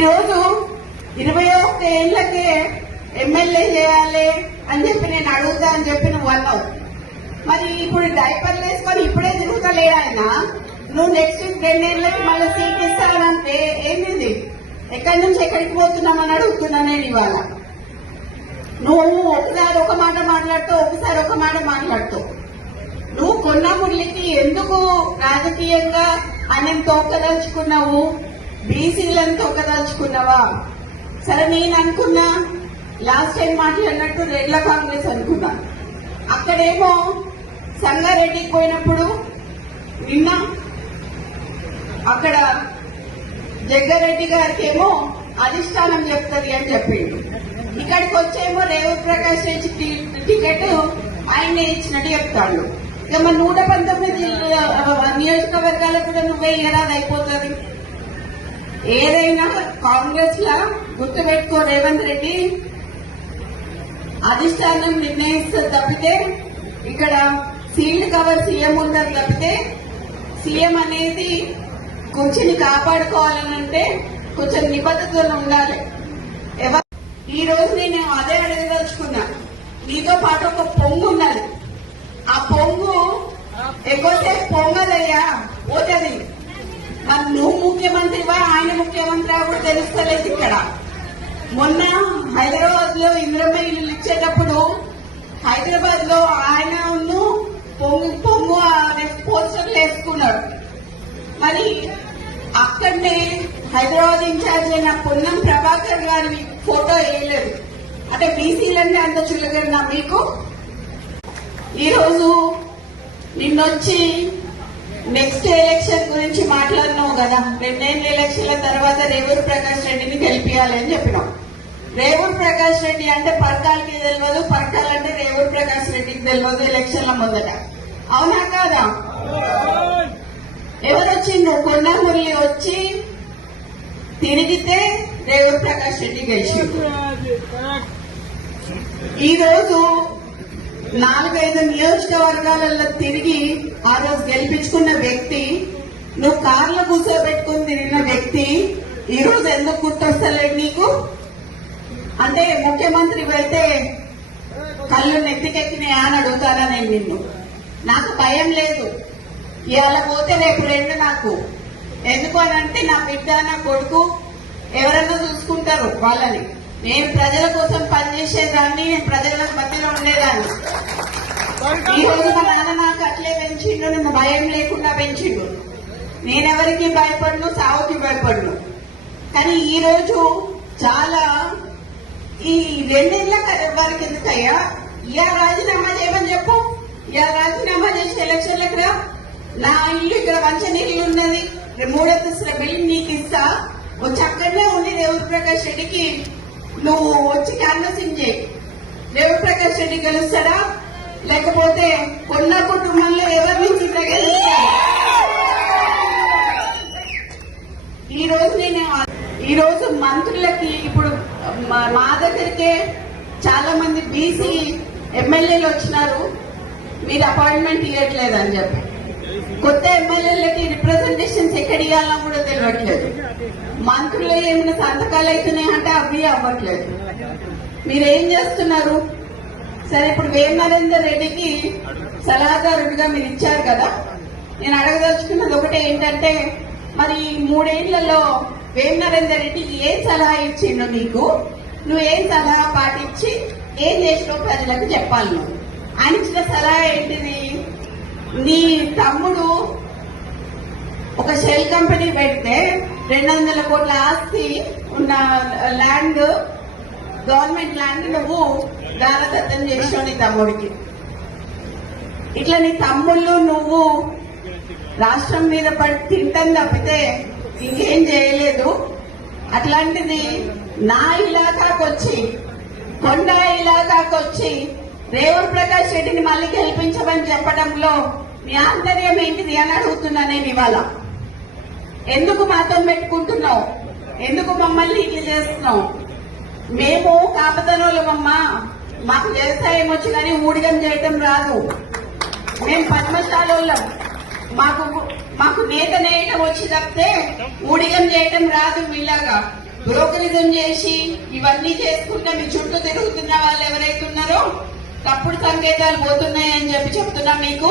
ఈరోజు 21 ఏళ్లకే ఎమ్మెల్యే చేయాలి అని చెప్పి నేను అడుగుతా అని చెప్పి నువ్వు అన్నావు. మరి ఇప్పుడు డైపర్లు వేసుకొని ఇప్పుడే తిరుగుతలేడు ఆయన. నువ్వు నెక్స్ట్ 2 ఏళ్ళకి మళ్ళీ సీట్ ఇస్తానంటే ఏంది? ఎక్కడి నుంచి ఎక్కడికి పోతున్నామని అడుగుతున్నా నేను ఇవాళ. నువ్వు ఒకసారి ఒక మాట మాట్లాడుతావు, ఒకసారి ఒక మాట మాట్లాడుతావు. నువ్వు కొన్న మురళికి ఎందుకు రాజకీయంగా ఆయన తోకదలుచుకున్నావు? బీసీలను తోకదలుచుకున్నావా? సరే, నేను అనుకున్నా లాస్ట్ టైం మాట్లాడినట్టు రెడ్ల కాంగ్రెస్ అనుకున్నా. అక్కడేమో సంగారెడ్డికి పోయినప్పుడు నిన్న అక్కడ జగ్గారెడ్డి గారికి ఏమో అధిష్టానం చెప్తుంది అని చెప్పిండు. ఇక్కడికి వచ్చేమో రేవంత్ ప్రకాష్ రెడ్డి టికెట్ ఆయన్నే ఇచ్చినట్టు చెప్తాడు. ఇక మన 119 నియోజకవర్గాలకు కూడా నువ్వే ఇయరాది అయిపోతుంది. ఏదైనా కాంగ్రెస్ లా గుర్తుపెట్టుకో, రేవంత్ రెడ్డి అధిష్టానం నిర్ణయిస్తుంది తప్పితే ఇక్కడ సీల్డ్ కవర్ సీఎం ఉండదు తప్పితే సీఎం అనేది కుర్చీని కాపాడుకోవాలనంటే కొంచెం నిబద్ధతలు ఉండాలి. ఈ రోజు నేను అదే అడగదలుచుకున్నా. నీతో పాటు ఒక పొంగు ఉన్నది. ఆ పొంగు ఎక్కువసేపు పొంగదయ్యా పోతుంది. మరి నువ్వు ముఖ్యమంత్రివా ఆయన ముఖ్యమంత్రి కూడా తెలుస్తలేదు. ఇక్కడ మొన్న హైదరాబాద్ లో ఇంద్రమ్మ ఇల్లు ఇచ్చేటప్పుడు హైదరాబాద్ లో ఆయన పొంగు పోస్టర్లు వేసుకున్నాడు. మరి అక్కడనే హైదరాబాద్ ఇన్ఛార్జ్ అయిన పొన్నం ప్రభాకర్ గారి ఫోటో వేయలేదు. అంటే బీసీలంటే అంత చులకనా మీకు? ఈరోజు నిన్నొచ్చి నెక్స్ట్ ఎలక్షన్ గురించి మాట్లాడినావు కదా. 2 ఏళ్ళ ఎలక్షన్ల తర్వాత రేవూరు ప్రకాష్ రెడ్డిని గెలిపియాలి అని చెప్పినాం. రేవూరు ప్రకాష్ రెడ్డి అంటే పర్కాలకి తెలియదు, పర్కాలంటే రేవూరు ప్రకాష్ రెడ్డికి తెలియదు ఎలక్షన్ల ముందట. అవునా కాదా? ఎవరొచ్చిండు? కొండ మురళి వచ్చి తిరిగితే రేవూరు ప్రకాష్ రెడ్డి గెలిచిండు. ఈ రోజు 4-5 నియోజకవర్గాలలో తిరిగి ఆ రోజు గెలిపించుకున్న వ్యక్తి, నువ్వు కార్లో కూర్చోబెట్టుకుని తిరిగిన వ్యక్తి ఈ రోజు ఎందుకు గుర్తొస్తలేదు నీకు? అంటే ముఖ్యమంత్రి అయితే కళ్ళు నెత్తికెక్కినాయా అని అడుగుతారా నేను నిన్ను? నాకు భయం లేదు. ఇవాళ పోతే రేపు 2 నాకు. ఎందుకు అనంటే నా బిడ్డ నా కొడుకు ఎవరన్నా చూసుకుంటారు వాళ్ళని. నేను ప్రజల కోసం పనిచేసేదాన్ని, నేను ప్రజల మధ్యలో ఉండేదాన్ని. ఈ రోజు మా నాన్న నాకు అట్లే పెంచిండు, నన్ను భయం లేకుండా పెంచిండు. నేనెవరికి భయపడను, సావుకి భయపడను. కానీ ఈ రోజు చాలా ఈ 2 ఏళ్ల వారికి ఎందుకయ్యా ఇవాళ రాజీనామా చేయమని చెప్పు. ఇవాళ రాజీనామా చేసి ఎలక్షన్లకు రా. నా ఇల్లు ఇక్కడ మంచినీళ్ళు ఉన్నది, 3 అంతస్తుల బిల్డింగ్ నీకు ఇస్తా. వచ్చి అక్కడనే ఉండి రేవూరు ప్రకాష్ రెడ్డికి నువ్వు వచ్చి క్యాన్వసింగ్ చేయి. రేవూరు ప్రకాష్ రెడ్డి గెలుస్తాడా లేకపోతే కొన్న కుటుంబంలో ఎవరి నుంచి గెలుస్తాడు? ఈ రోజు మంత్రులకి ఇప్పుడు మా దగ్గరికే చాలా మంది బీసీ ఎమ్మెల్యేలు వచ్చినారు, మీరు అపాయింట్మెంట్ ఇవ్వట్లేదని చెప్పి. కొత్త ఎమ్మెల్యేలకి రిప్రజెంటేషన్స్ ఎక్కడ ఇవ్వాలో కూడా తెలియట్లేదు. మంత్రులు ఏమైనా సంతకాలు అవుతున్నాయంటే అవి అవ్వట్లేదు. మీరేం చేస్తున్నారు? సరే, ఇప్పుడు వేం నరేందర్ రెడ్డికి సలహాదారుడిగా మీరు ఇచ్చారు కదా. నేను అడగదలుచుకున్నది ఒకటే ఏంటంటే, మరి 3 ఏళ్లలో వేం నరేందర్ రెడ్డి ఏం సలహా ఇచ్చిండు నీకు? నువ్వు ఏం సలహా పాటించి ఏం చేసినావు ప్రజలకు చెప్పాలి. నువ్వు ఆయన ఇచ్చిన సలహా ఏంటిది? నీ తమ్ముడు ఒక షెల్ కంపెనీ పెడితే 200 కోట్ల ఆస్తి ఉన్న ల్యాండ్, గవర్నమెంట్ ల్యాండ్ నువ్వు దారదత్తం చేసావు నీ తమ్ముడికి. ఇట్లా నీ తమ్ముళ్ళు నువ్వు రాష్ట్రం మీద పడి తింటాం తప్పితే ఇంకేం చేయలేదు. అట్లాంటిది నా ఇలాకాకు వచ్చి, కొండ ఇలాకాకు వచ్చి రేవూరు ప్రకాష్ రెడ్డిని మళ్ళీ గెలిపించమని చెప్పడంలో మీ ఆంతర్యం ఏంటిది అని అడుగుతున్నా నేను ఇవాళ. ఎందుకు మాతో పెట్టుకుంటున్నావు? ఎందుకు మమ్మల్ని ఇట్లా చేస్తున్నావు? మేము కాపతనోళ్ళమమ్మా, మాకు వ్యవసాయం వచ్చు కానీ ఊడిగం చేయటం రాదు. మేము పద్మశాలోళ్ళం, మాకు నేత నేయటం వచ్చి తప్పితే ఊడిగం చేయటం రాదు మీలాగా. బ్రోకరిజం చేసి ఇవన్నీ చేసుకుంటే మీ చుట్టూ తిరుగుతున్న వాళ్ళు ఎవరైతే ఉన్నారో తప్పుడు సంకేతాలు పోతున్నాయని చెప్పి చెప్తున్నా మీకు.